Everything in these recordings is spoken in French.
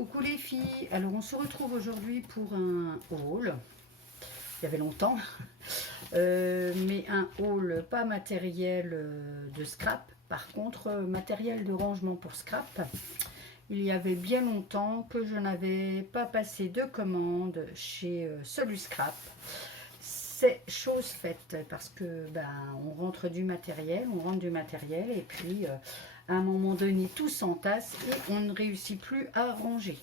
Coucou les filles, alors on se retrouve aujourd'hui pour un haul, il y avait longtemps, mais un haul pas matériel de scrap, par contre matériel de rangement pour scrap. Il y avait bien longtemps que je n'avais pas passé de commande chez Soluscrap. C'est chose faite parce que on rentre du matériel, et puis à un moment donné tout s'entasse et on ne réussit plus à ranger.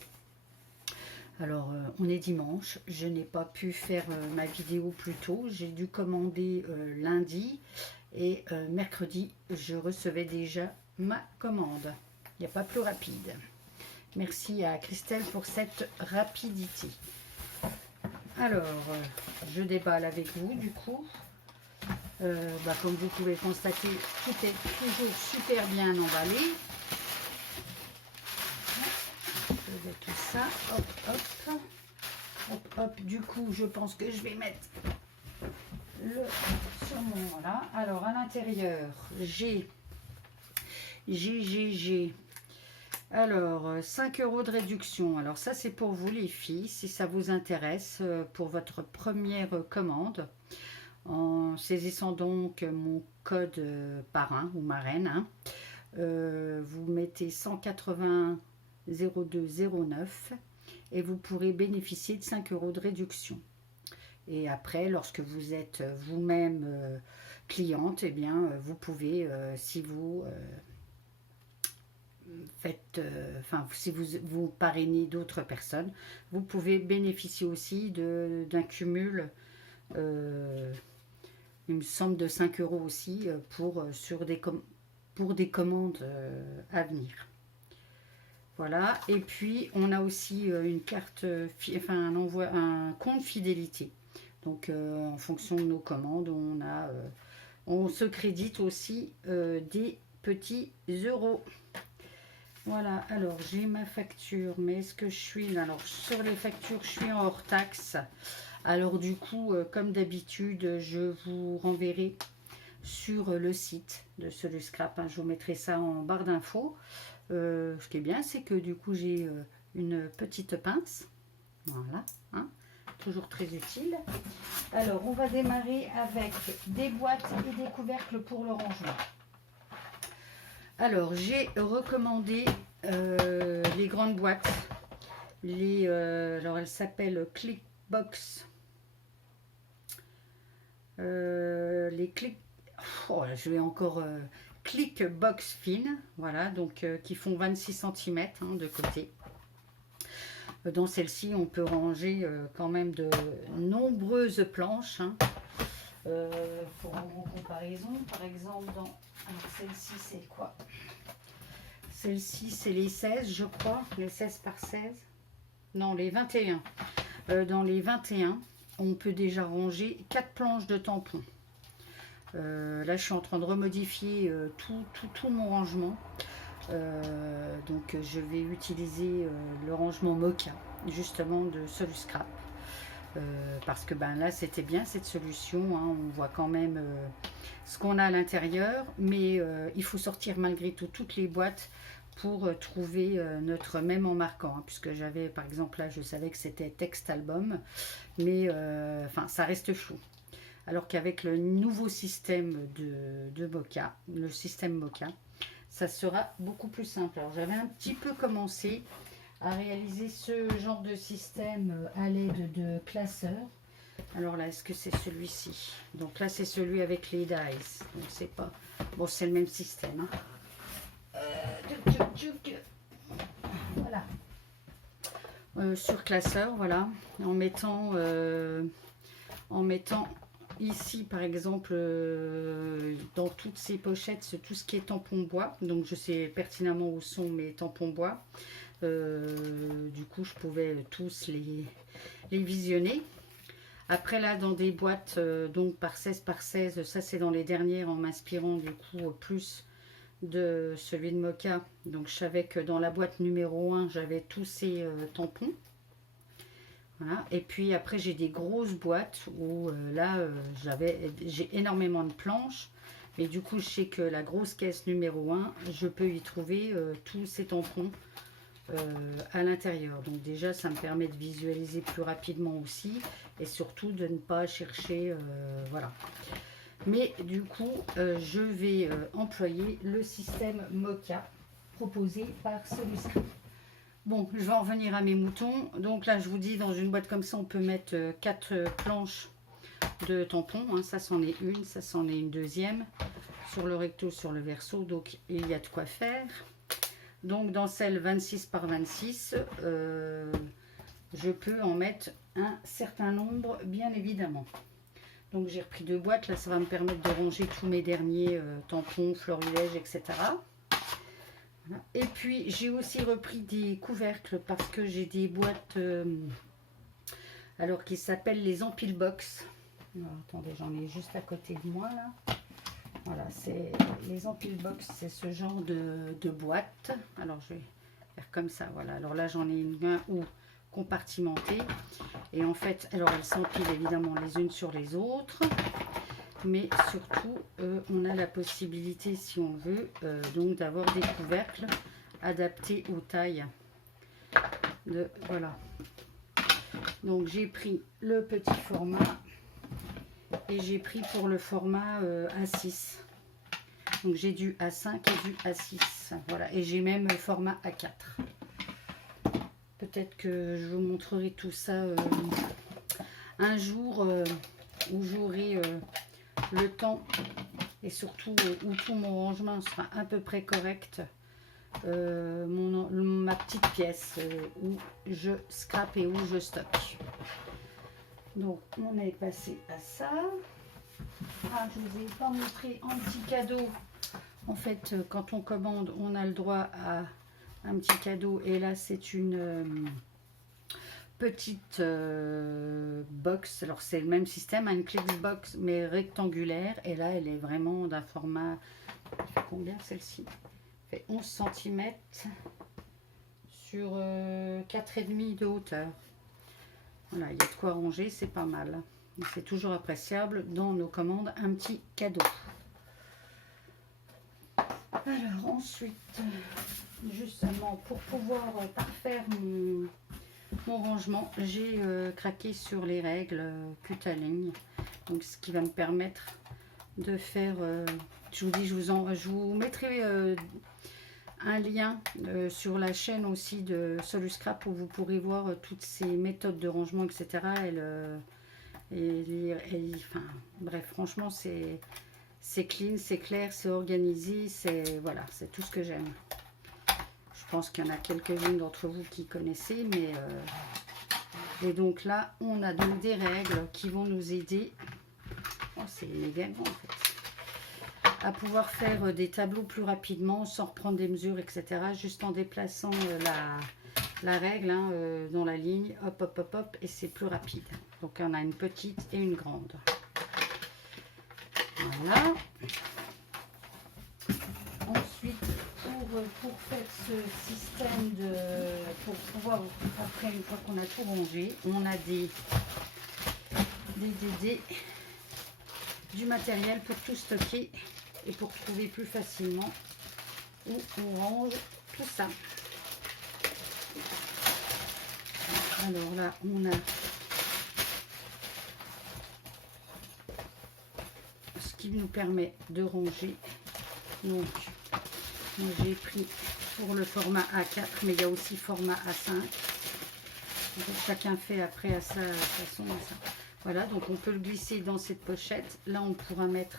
Alors on est dimanche, je n'ai pas pu faire ma vidéo plus tôt, j'ai dû commander lundi et mercredi je recevais déjà ma commande. Il n'y a pas plus rapide. Merci à Christelle pour cette rapidité. Alors, je déballe avec vous du coup. Comme vous pouvez constater, tout est toujours super bien emballé. Je vais tout ça, hop, hop, hop, hop. Du coup, je pense que je vais mettre le saumon, voilà. Alors, à l'intérieur, j'ai alors, 5 € de réduction. Alors ça, c'est pour vous les filles, si ça vous intéresse, pour votre première commande. En saisissant donc mon code parrain ou marraine, hein, vous mettez 180 0209 et vous pourrez bénéficier de 5 € de réduction. Et après, lorsque vous êtes vous-même cliente, eh bien, vous pouvez, si vous... faites, si vous parrainez d'autres personnes, vous pouvez bénéficier aussi d'un cumul, il me semble, de 5 € aussi pour des commandes à venir. Voilà, et puis on a aussi une carte, un compte fidélité. Donc en fonction de nos commandes, on se crédite aussi des petits euros. Voilà, alors j'ai ma facture, mais est-ce que je suis là? Alors sur les factures, je suis en hors taxe. Alors du coup, comme d'habitude, je vous renverrai sur le site de Soluscrap. Hein, je vous mettrai ça en barre d'infos. Ce qui est bien, c'est que du coup, j'ai une petite pince. Voilà, hein, toujours très utile. Alors, on va démarrer avec des boîtes et des couvercles pour le rangement. Alors, j'ai recommandé les grandes boîtes. Alors, elles s'appellent Clickbox. Les Click... Oh, je vais encore... Clickbox fine. Voilà, donc qui font 26 cm hein, de côté. Dans celle-ci, on peut ranger quand même de nombreuses planches. Hein. Pour rendre en comparaison, par exemple, alors celle-ci, c'est quoi? Celle-ci, c'est les 16, je crois, les 16 par 16. Non, les 21. Dans les 21, on peut déjà ranger 4 planches de tampons. Là, je suis en train de remodifier tout mon rangement. Donc, je vais utiliser le rangement Moka, justement, de Soluscrap. Parce que là c'était bien cette solution, hein, on voit quand même ce qu'on a à l'intérieur, mais il faut sortir malgré tout toutes les boîtes pour trouver notre même en marquant, hein, puisque j'avais par exemple là je savais que c'était texte album, mais ça reste flou, alors qu'avec le nouveau système de Moka, le système Moka, ça sera beaucoup plus simple. Alors j'avais un petit peu commencé à réaliser ce genre de système à l'aide de classeurs. Alors là, est-ce que c'est celui-ci? Donc là, c'est celui avec les dies. Donc c'est pas... Bon, c'est le même système. Hein. Voilà. Sur classeur, voilà. En mettant ici, par exemple, dans toutes ces pochettes, tout ce qui est tampon bois. Donc je sais pertinemment où sont mes tampons bois. Du coup je pouvais tous les visionner. Après là dans des boîtes donc par 16 par 16, ça c'est dans les dernières en m'inspirant du coup plus de celui de Moka. Donc je savais que dans la boîte numéro 1 j'avais tous ces tampons. Voilà. Et puis après j'ai des grosses boîtes où j'ai énormément de planches. Mais du coup je sais que la grosse caisse numéro 1 je peux y trouver tous ces tampons à l'intérieur. Donc déjà, ça me permet de visualiser plus rapidement aussi, et surtout de ne pas chercher, voilà. Mais du coup, je vais employer le système Mocha proposé par Soluscript. Bon, je vais en revenir à mes moutons. Donc là, je vous dis, dans une boîte comme ça, on peut mettre 4 planches de tampons. Hein. Ça, c'en est une. Ça, c'en est une deuxième. Sur le recto, sur le verso. Donc, il y a de quoi faire. Donc, dans celle 26 par 26, je peux en mettre un certain nombre, bien évidemment. Donc, j'ai repris 2 boîtes. Là, ça va me permettre de ranger tous mes derniers tampons, florilèges, etc. Et puis j'ai aussi repris des couvercles parce que j'ai des boîtes alors qui s'appellent les empile box. Alors, attendez, j'en ai juste à côté de moi là. Voilà, c'est les empile box, c'est ce genre de boîte. Alors je vais faire comme ça, voilà. Alors là j'en ai une ou compartimentée et en fait, alors elles s'empilent évidemment les unes sur les autres. Mais surtout, on a la possibilité, si on veut, donc d'avoir des couvercles adaptés aux tailles. Voilà. Donc j'ai pris le petit format et j'ai pris pour le format A6. Donc j'ai du A5 et du A6. Voilà. Et j'ai même le format A4. Peut-être que je vous montrerai tout ça un jour où j'aurai le temps et surtout où tout mon rangement sera à peu près correct, ma petite pièce où je scrape et où je stocke. Donc on est passé à ça. Ah, je vous ai pas montré en petit cadeau. En fait, quand on commande, on a le droit à un petit cadeau et là c'est une petite box. Alors c'est le même système, une Clixbox mais rectangulaire, et là elle est vraiment d'un format, elle fait combien celle-ci? Elle fait 11 cm sur 4,5 de hauteur. Voilà, il y a de quoi ranger, c'est pas mal. C'est toujours appréciable dans nos commandes, un petit cadeau. Alors ensuite, justement pour pouvoir parfaire mon rangement, j'ai craqué sur les règles cut-à-ligne, donc ce qui va me permettre de faire, je vous dis, je vous mettrai un lien sur la chaîne aussi de Soluscrap où vous pourrez voir toutes ces méthodes de rangement, etc. Enfin, bref, franchement c'est clean, c'est clair, c'est organisé, c'est voilà, c'est tout ce que j'aime. Je pense qu'il y en a quelques-unes d'entre vous qui connaissez, mais et donc là, on a donc des règles qui vont nous aider. Oh, c'est également en fait, à pouvoir faire des tableaux plus rapidement, sans reprendre des mesures, etc. Juste en déplaçant la règle hein, dans la ligne, hop, hop, hop, hop, et c'est plus rapide. Donc on a une petite et une grande. Voilà. Ensuite, pour faire ce système pour pouvoir, après une fois qu'on a tout rangé, on a du matériel pour tout stocker et pour trouver plus facilement où on range tout ça. Alors là, on a ce qui nous permet de ranger. Donc, moi j'ai pris pour le format A4, mais il y a aussi format A5. Donc, chacun fait après à sa façon. Voilà, donc on peut le glisser dans cette pochette. Là, on pourra mettre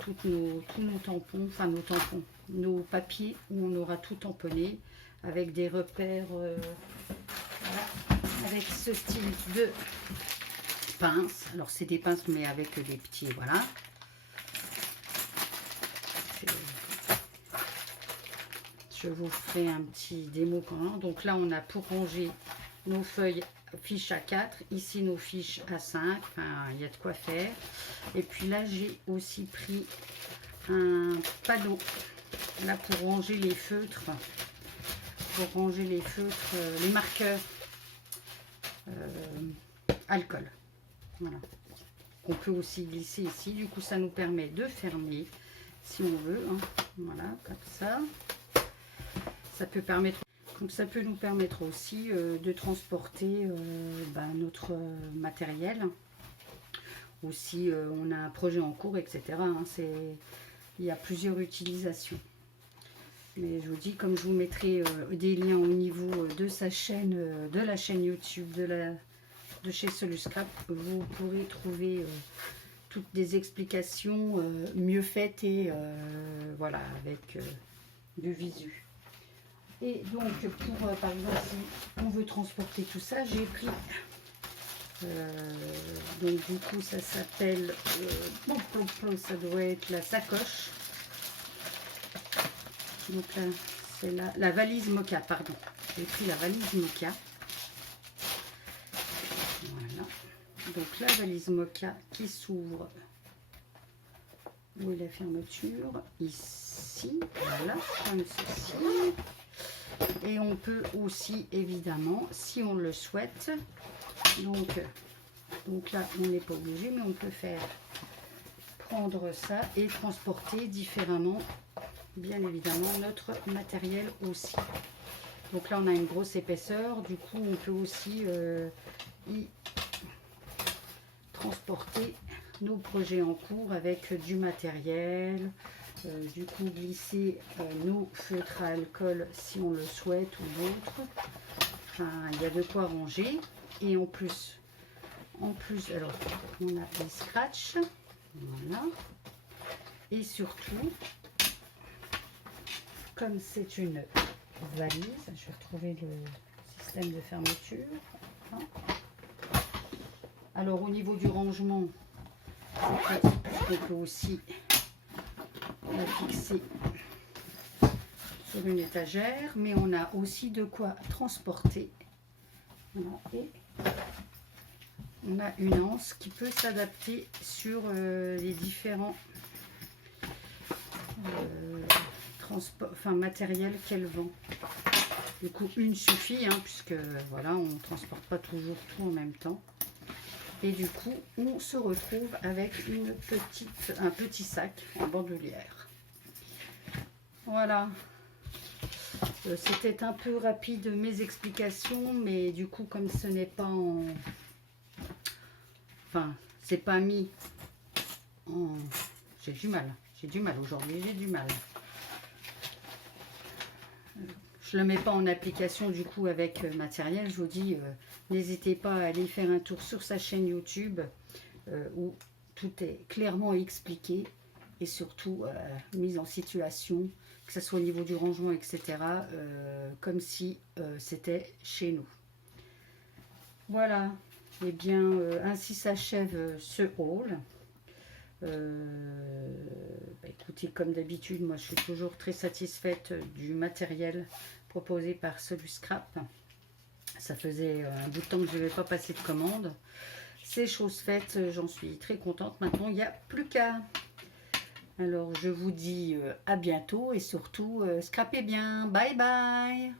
tous nos tampons, enfin nos tampons, nos papiers où on aura tout tamponné avec des repères, voilà, avec ce style de pince. Alors c'est des pinces mais avec des petits, voilà. Je vous ferai un petit démo quand même. Donc là on a pour ranger nos feuilles fiches A4, ici nos fiches A5, enfin il y a de quoi faire. Et puis là j'ai aussi pris un panneau là pour ranger les feutres, les marqueurs alcool. Voilà. On peut aussi glisser ici, du coup ça nous permet de fermer si on veut, hein. Voilà, comme ça. Ça peut permettre Donc ça peut nous permettre aussi de transporter notre matériel. Ou si on a un projet en cours, etc. Hein, il y a plusieurs utilisations. Mais je vous dis, comme je vous mettrai des liens au niveau de sa chaîne, de la chaîne YouTube de chez Soluscrap, vous pourrez trouver toutes des explications mieux faites et voilà, avec du visu. Et donc, pour par exemple, si on veut transporter tout ça, j'ai pris, donc du coup, ça s'appelle, ça doit être la sacoche. Donc là, c'est la valise Moka, pardon. J'ai pris la valise Moka. Voilà. Donc la valise Moka qui s'ouvre. Où est la fermeture? Ici. Voilà, comme ceci. Et on peut aussi, évidemment, si on le souhaite, donc là, on n'est pas obligé, mais on peut faire prendre ça et transporter différemment, bien évidemment, notre matériel aussi. Donc là, on a une grosse épaisseur, du coup, on peut aussi y transporter nos projets en cours avec du matériel, du coup glisser nos feutres à alcool si on le souhaite ou d'autres. Enfin, il y a de quoi ranger. Et en plus, alors on a des scratchs, voilà. Et surtout, comme c'est une valise, je vais retrouver le système de fermeture. Voilà. Alors au niveau du rangement, c'est pratique puisqu'on peut aussi la fixer sur une étagère, mais on a aussi de quoi transporter. Voilà. Et on a une anse qui peut s'adapter sur les différents matériels qu'elle vend. Du coup, une suffit, hein, puisque voilà, on ne transporte pas toujours tout en même temps. Et du coup, on se retrouve avec un petit sac en bandoulière. Voilà. C'était un peu rapide mes explications, mais du coup, comme ce n'est pas en... Enfin, c'est pas mis en... J'ai du mal aujourd'hui, j'ai du mal. Je ne le mets pas en application du coup avec matériel. Je vous dis, n'hésitez pas à aller faire un tour sur sa chaîne YouTube où tout est clairement expliqué et surtout mise en situation, que ce soit au niveau du rangement, etc. Comme si c'était chez nous. Voilà, et bien ainsi s'achève ce haul. Écoutez, comme d'habitude, moi je suis toujours très satisfaite du matériel proposé par Soluscrap. Ça faisait un bout de temps que je n'avais pas passé de commande. C'est chose faite, j'en suis très contente. Maintenant, il n'y a plus qu'à. Alors, je vous dis à bientôt et surtout, scrapez bien. Bye bye!